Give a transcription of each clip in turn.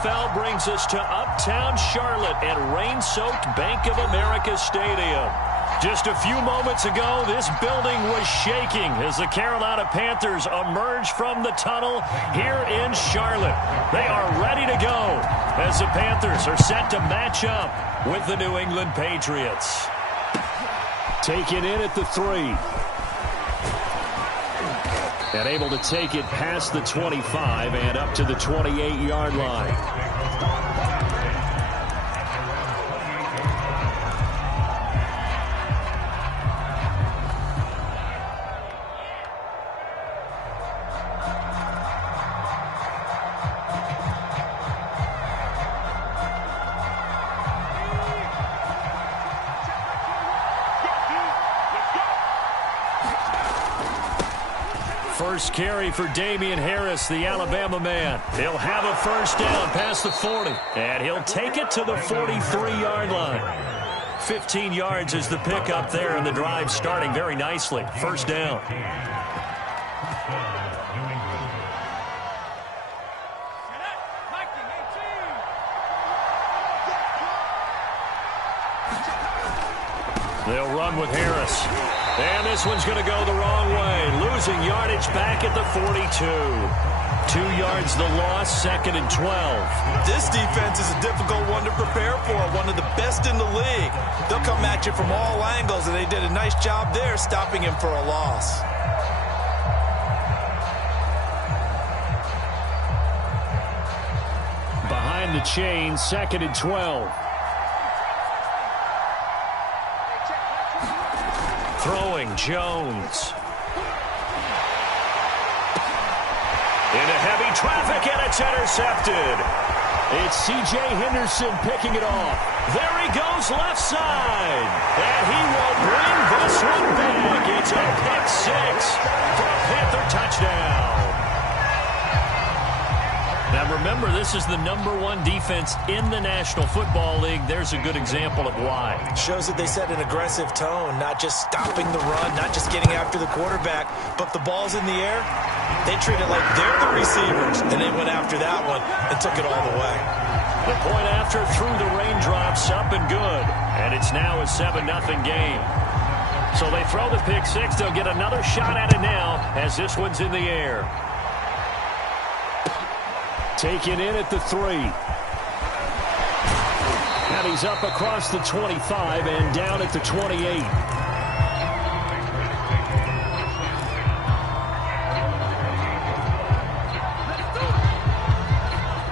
NFL brings us to Uptown Charlotte at rain-soaked Bank of America Stadium. Just a few moments ago, this building was shaking as the Carolina Panthers emerged from the tunnel here in Charlotte. They are ready to go as the Panthers are set to match up with the New England Patriots. Taken in at the 3. And able to take it past the 25 and up to the 28-yard line. First carry for Damian Harris, the Alabama man. He'll have a first down past the 40, and he'll take it to the 43-yard line. 15 yards is the pickup there, and the drive starting very nicely. First down. They'll run with Harris. And this one's going to go the wrong way. Losing yardage back at the 42. 2 yards the loss, 2nd and 12. This defense is a difficult one to prepare for, one of the best in the league. They'll come at you from all angles, and they did a nice job there stopping him for a loss. Behind the chain, 2nd and 12. Throwing Jones. Into heavy traffic, and it's intercepted. It's C.J. Henderson picking it off. There he goes left side. And he will bring this one back. It's a pick 6 for a Panther touchdown. Now remember, this is the #1 defense in the National Football League. There's a good example of why. Shows that they set an aggressive tone, not just stopping the run, not just getting after the quarterback, but the ball's in the air. They treat it like they're the receivers, and they went after that one and took it all the way. The point after through the raindrops, up and good, and it's now a 7-0 game. So they throw the pick 6. They'll get another shot at it now as this one's in the air. Taken in at the 3. And he's up across the 25 and down at the 28.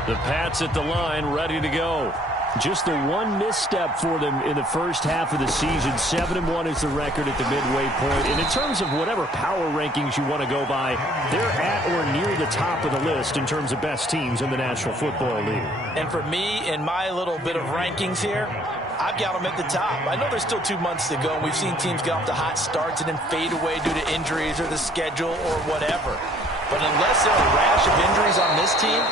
The Pats at the line, ready to go. Just the one misstep for them in the first half of the season. 7-1 is the record at the midway point. And in terms of whatever power rankings you want to go by, they're at or near the top of the list in terms of best teams in the National Football League. And for me, in my little bit of rankings here, I've got them at the top. I know there's still 2 months to go, and we've seen teams get off to hot starts and then fade away due to injuries or the schedule or whatever. But unless there are a rash of injuries on this team,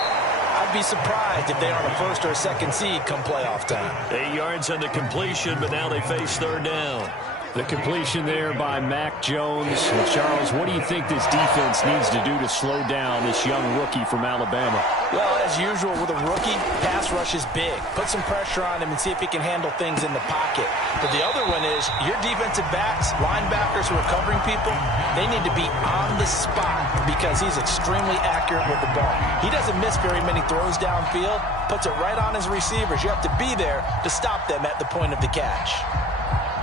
I'd be surprised if they aren't a first or a second seed come playoff time. 8 yards on the completion, but now they face third down. The completion there by Mac Jones. And Charles, what do you think this defense needs to do to slow down this young rookie from Alabama? Well, as usual with a rookie, pass rush is big. Put some pressure on him and see if he can handle things in the pocket. But the other one is your defensive backs, linebackers who are covering people, they need to be on the spot because he's extremely accurate with the ball. He doesn't miss very many throws downfield, puts it right on his receivers. You have to be there to stop them at the point of the catch.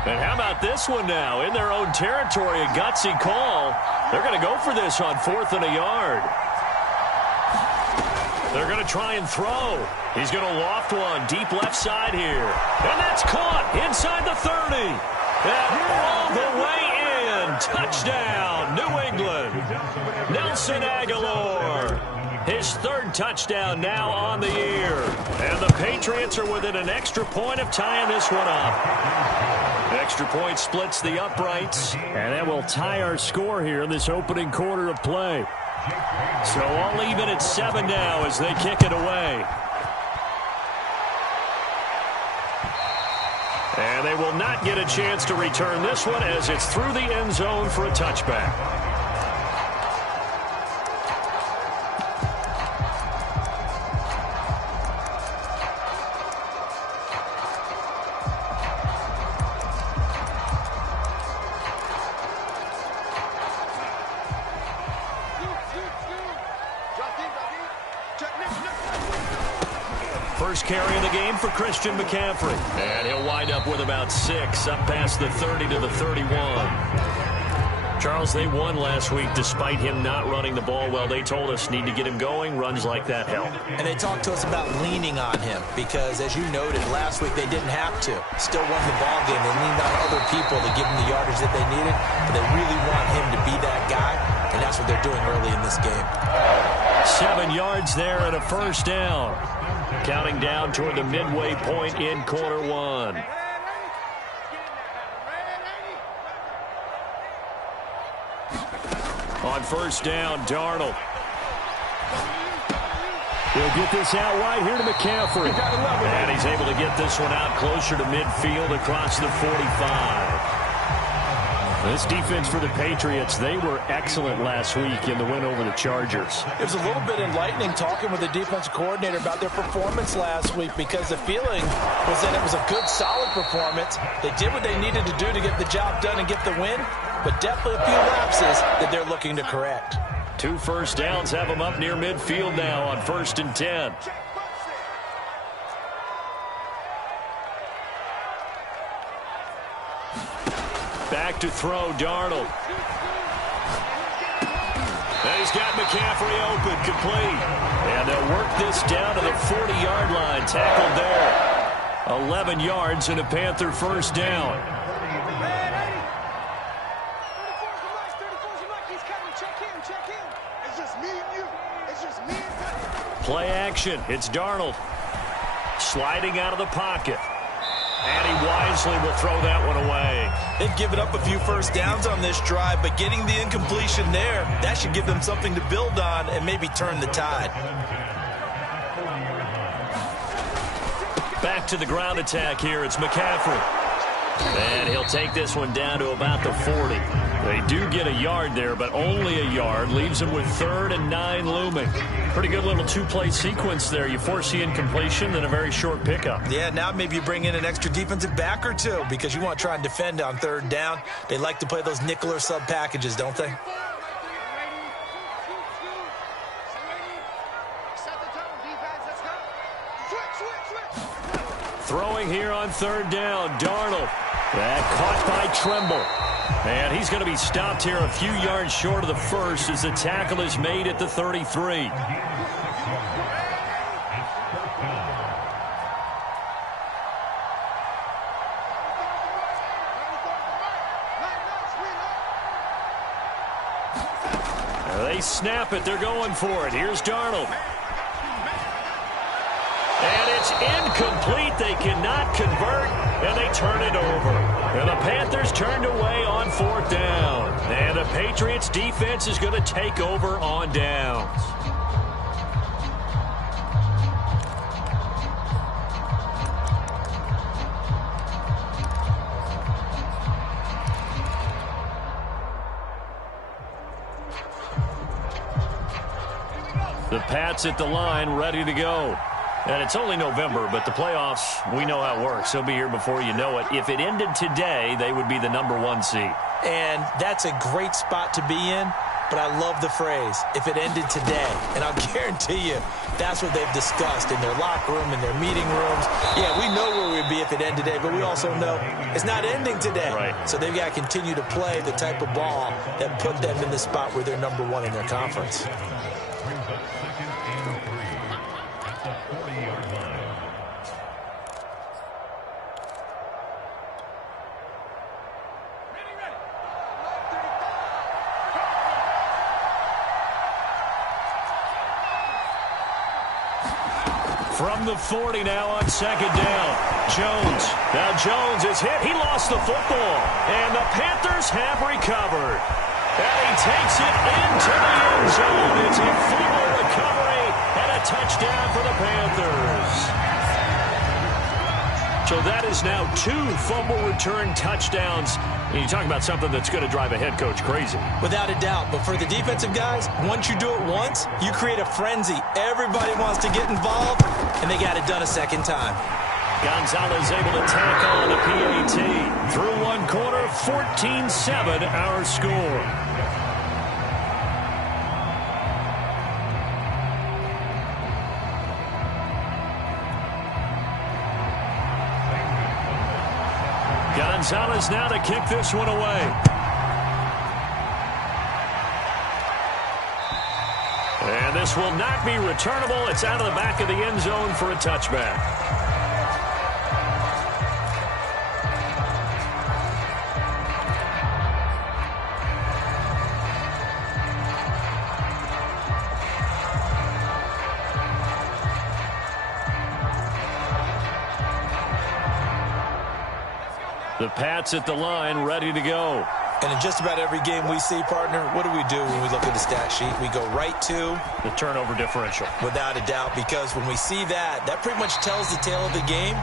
And how about this one now? In their own territory, a gutsy call. They're going to go for this on 4th and a yard. They're going to try and throw. He's going to loft one deep left side here. And that's caught inside the 30. And all the way in. Touchdown, New England. Nelson Aguilar. His 3rd touchdown now on the year. And the Patriots are within an extra point of tying this one up. Extra point splits the uprights. And that will tie our score here in this opening quarter of play. So all even at 7 now as they kick it away. And they will not get a chance to return this one as it's through the end zone for a touchback. first carry of the game for Christian McCaffrey. And he'll wind up with about 6, up past the 30 to the 31. Charles, they won last week despite him not running the ball well. They told us need to get him going. Runs like that help. And they talked to us about leaning on him because, as you noted, last week they didn't have to. Still won the ball game. They leaned on other people to give them the yardage that they needed. But they really want him to be that guy, and that's what they're doing early in this game. 7 yards there and a first down. Counting down toward the midway point in quarter one. On first down, Darnold. He'll get this out wide here to McCaffrey. And he's able to get this one out closer to midfield across the 45. This defense for the Patriots, they were excellent last week in the win over the Chargers. It was a little bit enlightening talking with the defensive coordinator about their performance last week because the feeling was that it was a good, solid performance. They did what they needed to do to get the job done and get the win, but definitely a few lapses that they're looking to correct. 2 first downs have them up near midfield now on 1st and 10. Back to throw, Darnold. And he's got McCaffrey open, complete. And they'll work this down to the 40-yard line, tackled there. 11 yards and a Panther first down. Play action. It's Darnold. Sliding out of the pocket. And he wisely will throw that one away. They've given up a few first downs on this drive, but getting the incompletion there, that should give them something to build on and maybe turn the tide. Back to the ground attack here. It's McCaffrey. And he'll take this one down to about the 40. They do get a yard there, but only a yard. Leaves them with 3rd and 9 looming. Pretty good little 2-play sequence there. You force the incompletion, then a very short pickup. Yeah, now maybe you bring in an extra defensive back or two because you want to try and defend on 3rd down. They like to play those nickel or sub packages, don't they? Throwing here on 3rd down, Darnold. That caught by Tremble. And he's going to be stopped here a few yards short of the first as the tackle is made at the 33. They snap it. They're going for it. Here's Darnold. And it's incomplete. They cannot convert, and they turn it over. And the Panthers turned away on 4th down. And the Patriots defense is going to take over on downs. The Pats at the line, ready to go. And it's only November, but the playoffs, we know how it works. They'll be here before you know it. If it ended today, they would be the #1 seed. And that's a great spot to be in, but I love the phrase, if it ended today. And I'll guarantee you, that's what they've discussed in their locker room, in their meeting rooms. Yeah, we know where we'd be if it ended today, but we also know it's not ending today. Right. So they've got to continue to play the type of ball that put them in the spot where they're #1 in their conference. From the 40 now on 2nd down. Jones. Now Jones is hit. He lost the football. And the Panthers have recovered. And he takes it into the end zone. It's a full recovery and a touchdown for the Panthers. So that is now 2 fumble return touchdowns. And you talk about something that's going to drive a head coach crazy. Without a doubt. But for the defensive guys, once you do it once, you create a frenzy. Everybody wants to get involved, and they got it done a second time. Gonzalez able to tack on the PAT. Through 1 quarter, 14-7 our score. Gonzalez now to kick this one away. And this will not be returnable. It's out of the back of the end zone for a touchback. The Pats at the line, ready to go. And in just about every game we see, partner, what do we do when we look at the stat sheet? We go right to the turnover differential. Without a doubt, because when we see that, that pretty much tells the tale of the game.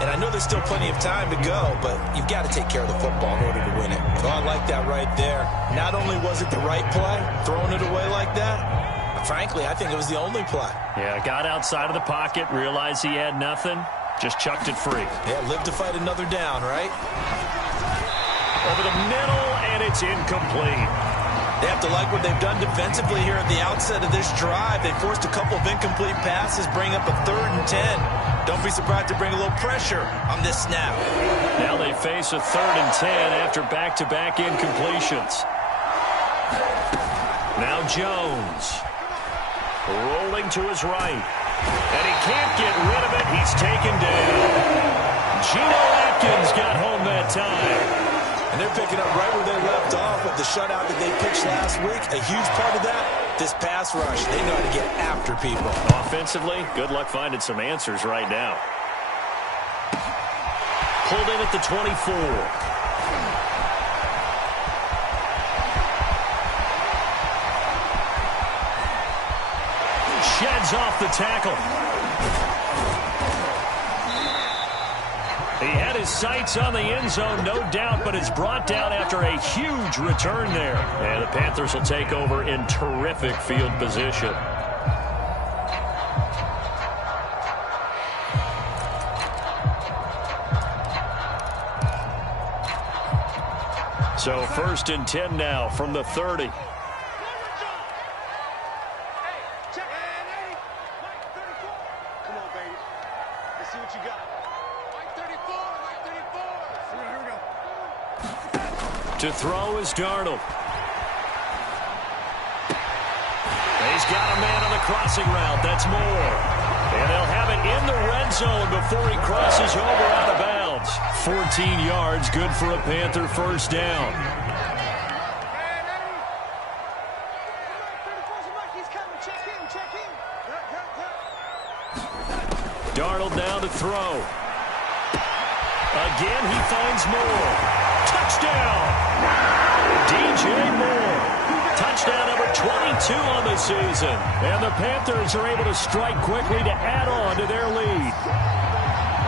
And I know there's still plenty of time to go, but you've got to take care of the football in order to win it. Oh, I like that right there. Not only was it the right play, throwing it away like that, frankly, I think it was the only play. Yeah, got outside of the pocket, realized he had nothing, just chucked it free. Yeah, live to fight another down, right? Over the middle, and it's incomplete. They have to like what they've done defensively here at the outset of this drive. They forced a couple of incomplete passes, bring up a 3rd and 10. Don't be surprised to bring a little pressure on this snap. Now they face a 3rd and 10 after back-to-back incompletions. Now Jones. Rolling to his right. And he can't get rid of it. He's taken down. Geno Atkins got home that time. And they're picking up right where they left off with the shutout that they pitched last week. A huge part of that, this pass rush. They know how to get after people. Offensively, good luck finding some answers right now. Pulled in at the 24. Sheds off the tackle. He had his sights on the end zone, no doubt, but it's brought down after a huge return there. And the Panthers will take over in terrific field position. So 1st and 10 now from the 30. To throw is Darnold. He's got a man on the crossing route. That's Moore. And they'll have it in the red zone before he crosses over out of bounds. 14 yards, good for a Panther first down. Darnold now to throw. Again, he finds Moore. Touchdown! DJ Moore. Touchdown number 22 on the season. And the Panthers are able to strike quickly to add on to their lead.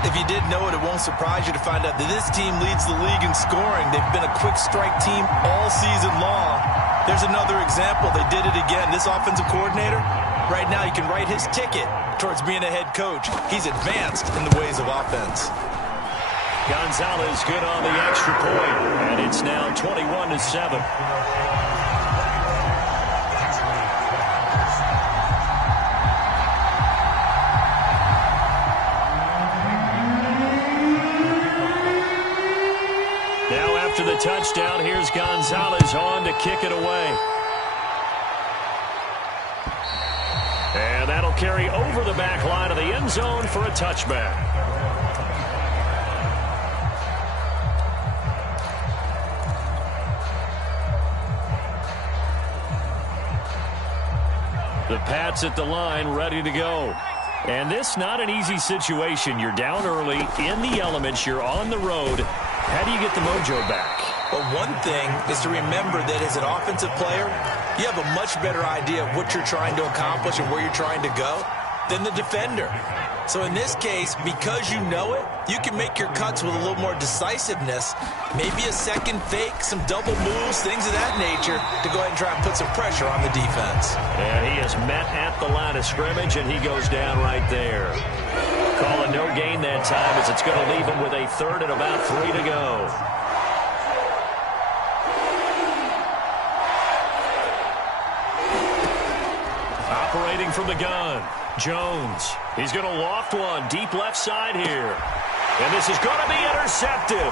If you didn't know it, it won't surprise you to find out that this team leads the league in scoring. They've been a quick strike team all season long. There's another example. They did it again. This offensive coordinator, right now you can write his ticket towards being a head coach. He's advanced in the ways of offense. Gonzalez good on the extra point, and it's now 21-7. Now after the touchdown, here's Gonzalez on to kick it away. And that'll carry over the back line of the end zone for a touchback. The Pats at the line, ready to go. And this not an easy situation. You're down early, in the elements, you're on the road. How do you get the mojo back? Well, one thing is to remember that as an offensive player, you have a much better idea of what you're trying to accomplish and where you're trying to go than the defender. So in this case, because you know it, you can make your cuts with a little more decisiveness, maybe a second fake, some double moves, things of that nature, to go ahead and try and put some pressure on the defense. And he is met at the line of scrimmage, and he goes down right there. Call a no gain that time, as it's going to leave him with a third and about 3 to go. Operating from the gun, Jones. He's going to loft one deep left side here. And this is going to be intercepted.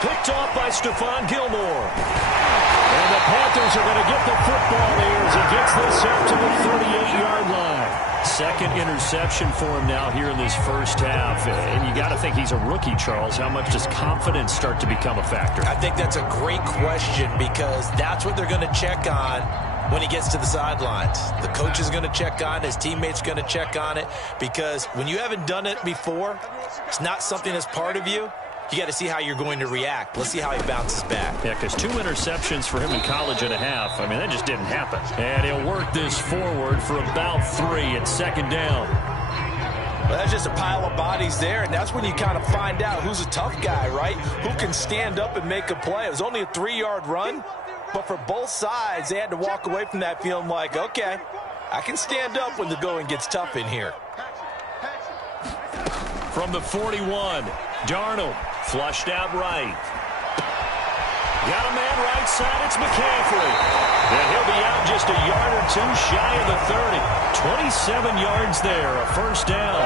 Picked off by Stephon Gilmore. And the Panthers are going to get the football here as he gets this up to the 38-yard line. Second interception for him now here in this first half. And you got to think he's a rookie, Charles. How much does confidence start to become a factor? I think that's a great question because that's what they're going to check on when he gets to the sidelines. The coach is going to check on it. His teammates are going to check on it because when you haven't done it before, it's not something that's part of you. You got to see how you're going to react. Let's see how he bounces back. Yeah, because 2 interceptions for him in college and a half. I mean, that just didn't happen. And he'll work this forward for about 3 at second down. Well, that's just a pile of bodies there, and that's when you kind of find out who's a tough guy, right? Who can stand up and make a play. It was only a 3-yard run, but for both sides, they had to walk away from that feeling like, okay, I can stand up when the going gets tough in here. From the 41, Darnold flushed out right. Got a man right side. It's McCaffrey. And he'll be out just a yard or 2 shy of the 30. 27 yards there, a first down.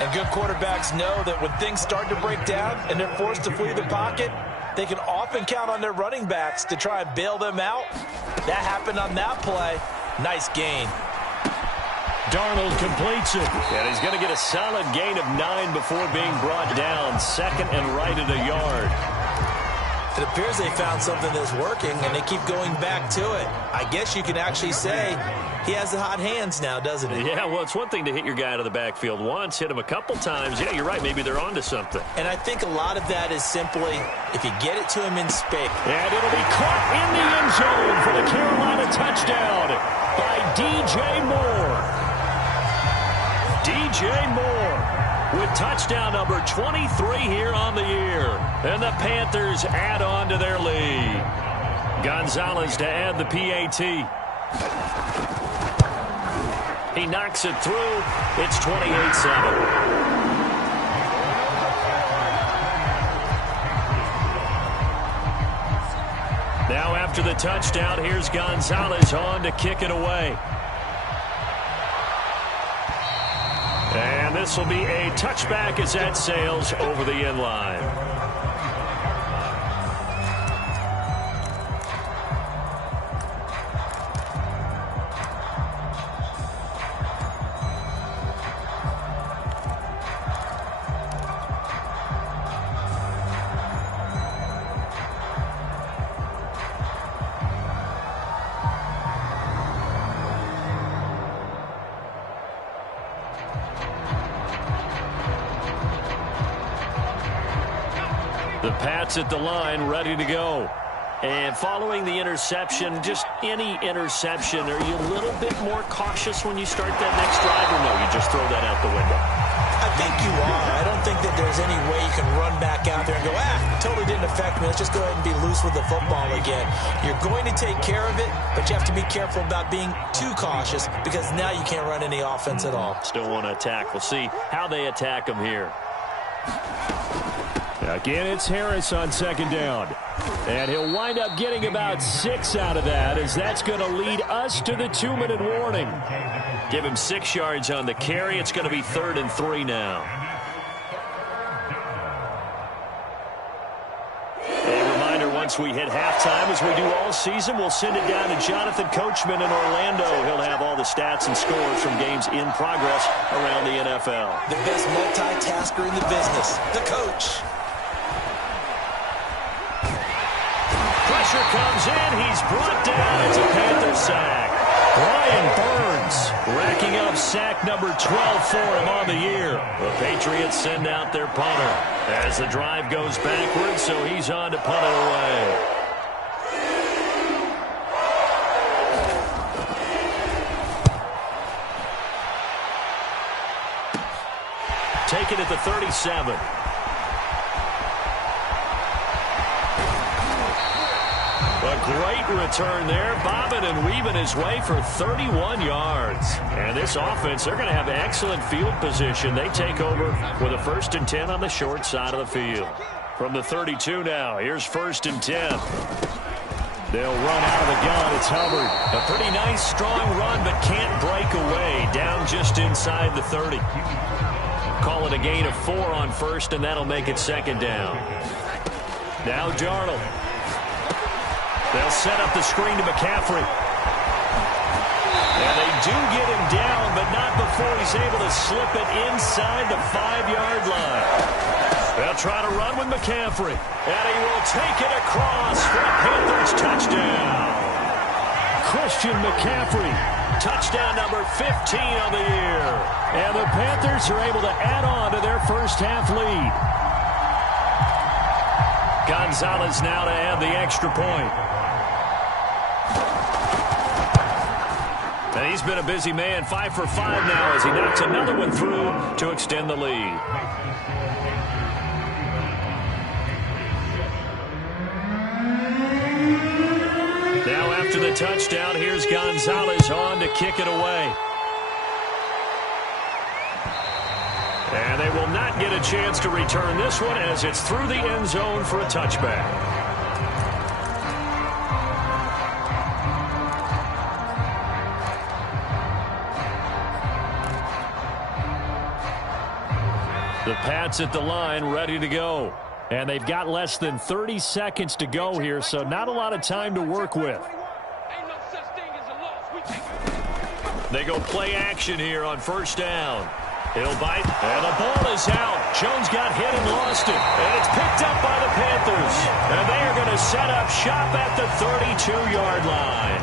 And good quarterbacks know that when things start to break down and they're forced to flee the pocket, they can often count on their running backs to try and bail them out. That happened on that play. Nice gain. Darnold completes it. And he's going to get a solid gain of 9 before being brought down. Second and right at a yard. It appears they found something that's working, and they keep going back to it. I guess you can actually say he has the hot hands now, doesn't he? Yeah, well, it's one thing to hit your guy out of the backfield once, hit him a couple times. Yeah, you're right. Maybe they're onto something. And I think a lot of that is simply if you get it to him in space. And it'll be caught in the end zone for the Carolina touchdown by DJ Moore. DJ Moore with touchdown number 23 here on the year. And the Panthers add on to their lead. Gonzalez to add the PAT. He knocks it through. It's 28-7. Now after the touchdown, here's Gonzalez on to kick it away. And this will be a touchback as that sails over the end line. The Pats at the line, ready to go. And following the interception, just any interception, are you a little bit more cautious when you start that next drive, or no, you just throw that out the window? I think you are. I don't think that there's any way you can run back out there and go, totally didn't affect me. Let's just go ahead and be loose with the football again. You're going to take care of it, but you have to be careful about being too cautious because now you can't run any offense at all. Still want to attack. We'll see how they attack them here. Again, it's Harris on second down. And he'll wind up getting about 6 out of that, as that's going to lead us to the 2-minute warning. Give him 6 yards on the carry. It's going to be 3rd and 3 now. A reminder, once we hit halftime, as we do all season, we'll send it down to Jonathan Coachman in Orlando. He'll have all the stats and scores from games in progress around the NFL. The best multitasker in the business, the coach. Pressure comes in. He's brought down. It's a Panther sack. Brian Burns racking up sack number 12 for him on the year. The Patriots send out their punter as the drive goes backwards, so he's on to punt it away. Taken at the 37. A great return there, bobbing and weaving his way for 31 yards. And this offense, they're going to have excellent field position. They take over with a 1st and 10 on the short side of the field. From the 32 now, here's 1st and 10. They'll run out of the gun. It's Hubbard. A pretty nice, strong run, but can't break away. Down just inside the 30. Call it a gain of 4 on 1st, and that'll make it 2nd down. Now Darnold. They'll set up the screen to McCaffrey. And they do get him down, but not before he's able to slip it inside the 5-yard line. They'll try to run with McCaffrey. And he will take it across for a Panthers touchdown. Christian McCaffrey, touchdown number 15 of the year. And the Panthers are able to add on to their first half lead. Gonzalez now to add the extra point. And he's been a busy man, 5 for 5 now as he knocks another one through to extend the lead. Now after the touchdown, here's Gonzalez on to kick it away. And they will not get a chance to return this one as it's through the end zone for a touchback. The Pats at the line ready to go. And they've got less than 30 seconds to go here, so not a lot of time to work with. They go play action here on first down. He'll bite, and the ball is out. Jones got hit and lost it. And it's picked up by the Panthers. And they are going to set up shop at the 32-yard line.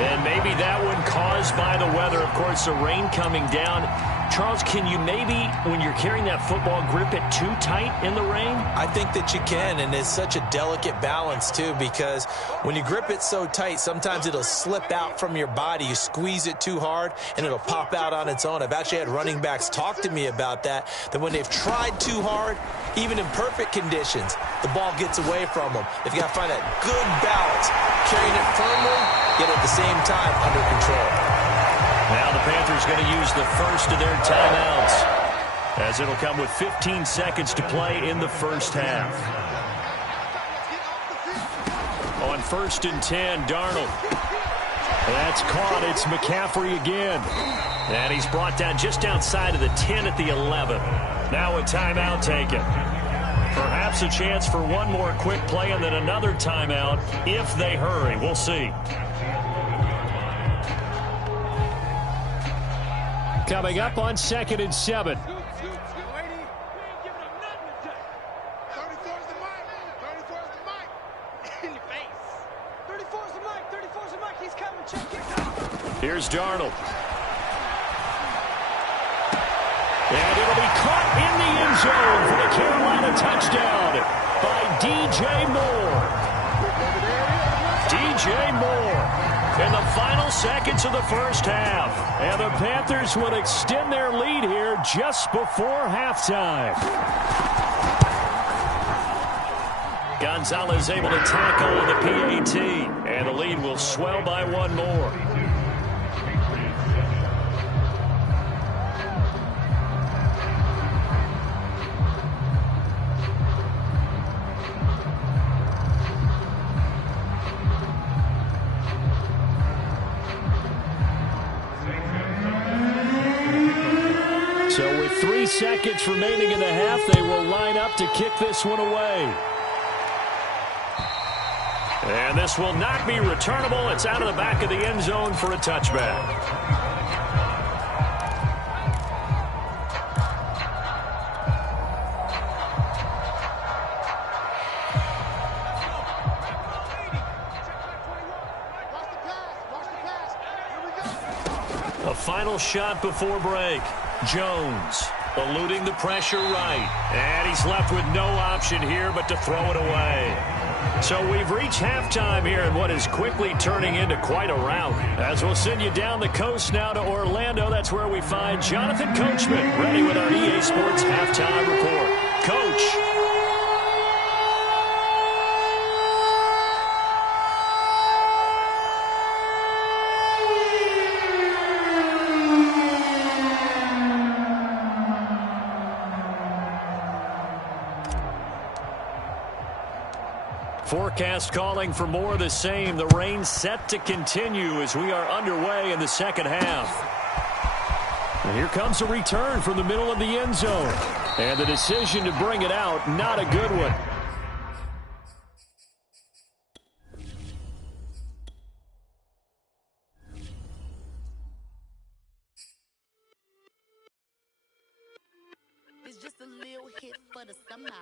And maybe that one caused by the weather. Of course, the rain coming down. Charles, can you maybe, when you're carrying that football, grip it too tight in the rain? I think that you can, and it's such a delicate balance, too, because when you grip it so tight, sometimes it'll slip out from your body. You squeeze it too hard, and it'll pop out on its own. I've actually had running backs talk to me about that when they've tried too hard, even in perfect conditions, the ball gets away from them. They've got to find that good balance, carrying it firmly, yet at the same time under control. Now the Panthers going to use the first of their timeouts as it'll come with 15 seconds to play in the first half. On 1st and 10, Darnold. That's caught. It's McCaffrey again. And he's brought down just outside of the 10 at the 11. Now a timeout taken. Perhaps a chance for one more quick play and then another timeout if they hurry. We'll see. Coming up on 2nd and 7. Here's Darnold. And it'll be caught in the end zone for the Carolina touchdown by DJ Moore. DJ Moore. In the final seconds of the first half. And the Panthers would extend their lead here just before halftime. Gonzalez able to tackle the PAT. And the lead will swell by one more. So with 3 seconds remaining in the half, they will line up to kick this one away. And this will not be returnable. It's out of the back of the end zone for a touchback. A final shot before break. Jones eluding the pressure right. And he's left with no option here but to throw it away. So we've reached halftime here in what is quickly turning into quite a rout. As we'll send you down the coast now to Orlando, that's where we find Jonathan Coachman ready with our EA Sports Halftime Report. Coach. Forecast calling for more of the same. The rain set to continue as we are underway in the second half. And here comes a return from the middle of the end zone. And the decision to bring it out, not a good one. to somehow.